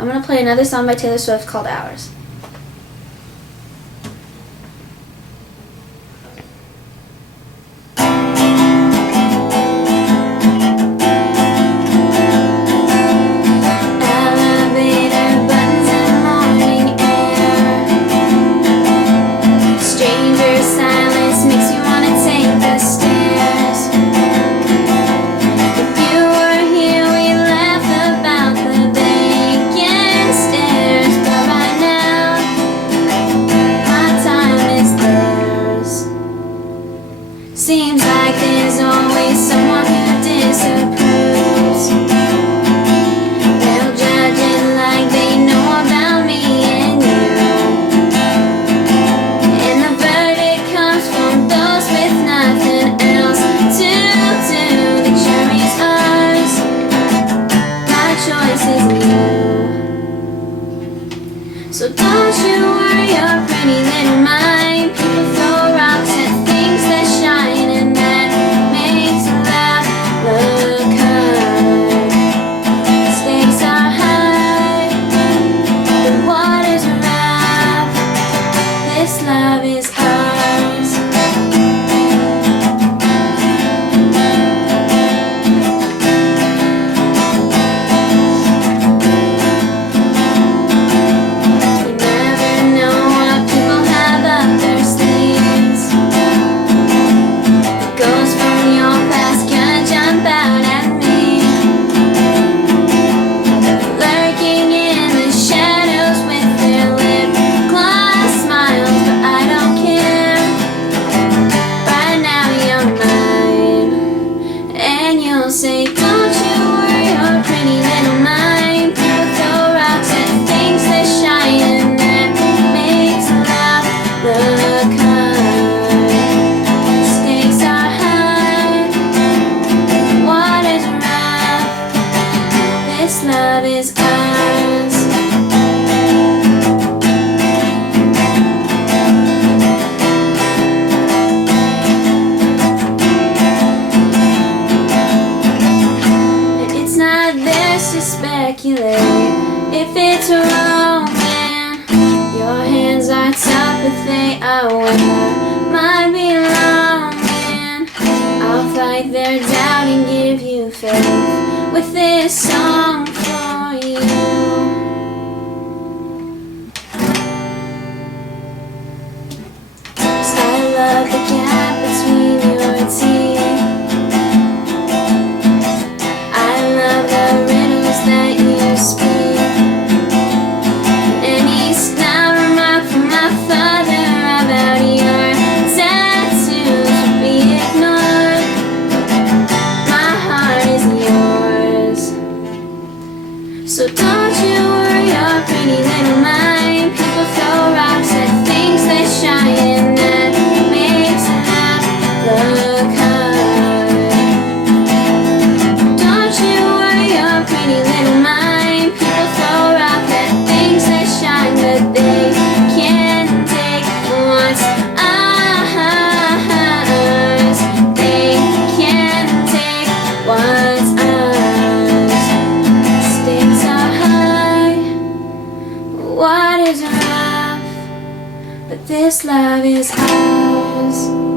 I'm going to play another song by Taylor Swift called Hours. Seems like there's always someone who disapproves. They'll judge it like they know about me and you. And the verdict comes from those with nothing else to do. The jury's ours, my choice is you. So don't you worry your pretty little mind. People throw rocks at things that shine. Love is ours. You never know what people have up their sleeves. The ghosts from your past can jump out at me, lurking in the shadows with their lip gloss smiles. Say, don't you worry your pretty little mind. People throw rocks at things that shine, and that makes love look hard. Stakes are high, water's rough. This love is ours. To speculate if it's wrong, man. Your hands are tough, but they are where mine belong, man. I'll fight their doubt and give you faith with this song for you. Cause I love the gap between your teeth. I love the that you speak. Any snide remark from my father about your tattoos would be ignored. My heart is yours. So don't you worry your pretty little mind. People throw rocks at things that shine, and that makes love look hard. Don't you worry your pretty little mind. People throw rock at things that shine, but they can't take what's ours. They can't take what's ours. Stakes are high, water's rough, but this love is ours.